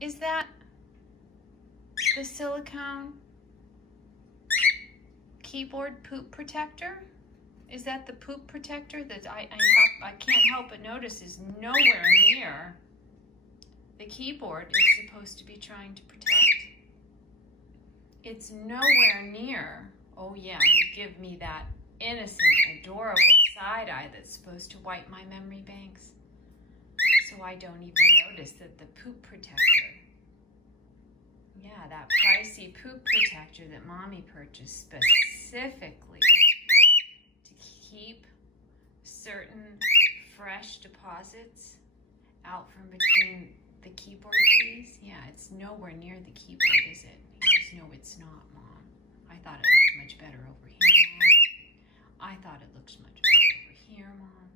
Is that the silicone keyboard poop protector? Is that the poop protector that I can't help but notice is nowhere near the keyboard it's supposed to be trying to protect? It's nowhere near. Oh yeah, you give me that innocent, adorable side eye that's supposed to wipe my memory banks. So I don't even notice that the poop protector, yeah, that pricey poop protector that Mommy purchased specifically to keep certain fresh deposits out from between the keyboard keys. Yeah, it's nowhere near the keyboard, is it? You just know it's not, Mom. I thought it looked much better over here, Mom. I thought it looked much better over here, Mom.